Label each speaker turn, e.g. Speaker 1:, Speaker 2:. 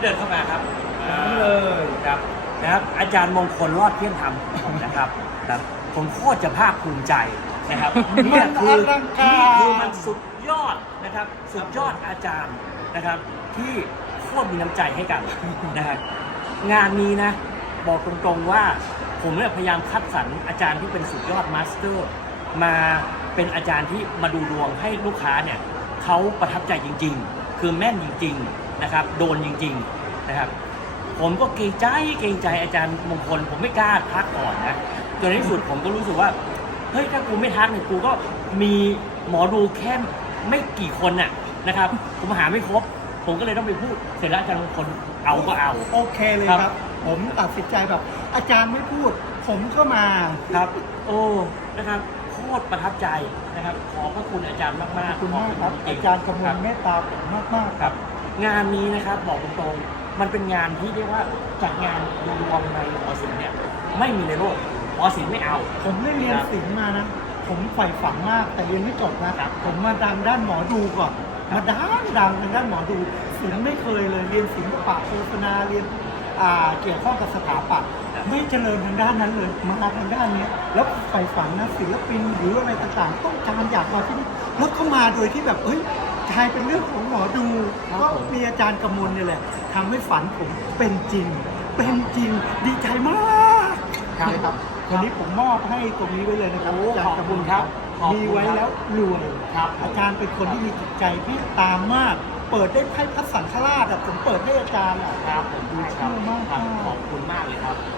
Speaker 1: แล้วเดินเข้ามาครับอ่า
Speaker 2: นี่เลย
Speaker 1: ครับนะครับ อาจารย์มงคลรอดเที่ยงธรรมของผมนะครับครับผมโคตรจะภาคภูมิใจนะครับนี่คือ
Speaker 2: มันอลังการ
Speaker 1: นี่คือมันสุดยอดนะครับ สุดยอดอาจารย์นะครับ ที่โคตรมีน้ำใจให้กันนะครับงานนี้นะ บอกตรงๆว่าผมเนี่ยพยายามคัดสรรอาจารย์ที่เป็นสุดยอดมาสเตอร์ มาเป็นอาจารย์ที่มาดูดวงให้ลูกค้าเนี่ยเขาประทับใจจริง ๆ คือแม่นจริงๆนะครับ โดนจริง ๆนะครับ ผมก็เกรงใจเกรงใจอาจารย์มงคล ผมไม่กล้าทักก่อนนะจนในที่สุดผมก็รู้สึกว่าเฮ้ยถ้ากูไม่ทักเนี่ยกูก็มีหมอดูแค่ไม่กี่คนน่ะนะครับ ผมหาไม่ครบ ผมก็เลยต้องไปพูดเสร็จแล้วอาจารย์มงคลเอาก็เอา
Speaker 2: โอเคเลย
Speaker 1: ครับ
Speaker 2: ครับผมตัดสินใจแบบ อาจารย์ไม่พูด ผมก็มา
Speaker 1: ครับ โอ้ นะครับโคตรประทับใจนะครับ ขอบพระคุณอาจารย์มาก
Speaker 2: ข
Speaker 1: ๆ
Speaker 2: อบคุณมากครับ
Speaker 1: จงๆ
Speaker 2: อาจารย์กำม
Speaker 1: ค
Speaker 2: ล
Speaker 1: บ
Speaker 2: เมตตาผมมากมากๆ
Speaker 1: ครับ งานนี้นะครับบอกตรงๆมันเป็นงานที่เรียกว่าจัดงานดูดวงในหอศิลป์เนี่ยไม่มีในโลกหอศิลป์ไม่เอา
Speaker 2: ผมได้เรียน
Speaker 1: ครับ
Speaker 2: ศิลป์มานะ ผมใฝ่ฝันมากแต่เรียนไม่จบนะ
Speaker 1: ครับ
Speaker 2: ผมมาดังด้านหมอดูก่อนมาดังดังทางด้านหมอดูศิลป์ไม่เคยเลยเรียนศิลปะโฆษณาเรียนอ่าเกี่ยวข้องกับสถาปัตย์ ไม่เจริญทางด้านนั้นเลยมาทางด้านเนี้ยแล้วใฝ่ฝันนะศิลปินหรืออะไรต่างๆต้องการอยากมาที่นี่แล้วก็มาโดยที่แบบเอ้ยกลายเป็นเรื่องของหมอดู
Speaker 1: ครับ
Speaker 2: ก็
Speaker 1: ผม
Speaker 2: มีอาจารย์กำมลเนี่ยแหละทำให้ฝันผมเป็นจริง เป็นจริงดีใจมาก
Speaker 1: ครับ
Speaker 2: นะครับวันนี้ผมมอบให้ตรงนี้ไว้เลยนะครับ
Speaker 1: โอ้
Speaker 2: อาจารย์
Speaker 1: ขอบคุณครับขอบคุณ
Speaker 2: มีไว้แล้วรวย
Speaker 1: ครับ
Speaker 2: อาจารย์เป็นคนที่มีจิตใจที่ตามมากเปิดได้ไพ่พัดสังฆราชอะผมเปิดให้อาจารย์อะ
Speaker 1: ครับผม
Speaker 2: ดู
Speaker 1: ใช่ครับ
Speaker 2: เชื่อมาก
Speaker 1: ครับขอบคุณมากเลยครับครับ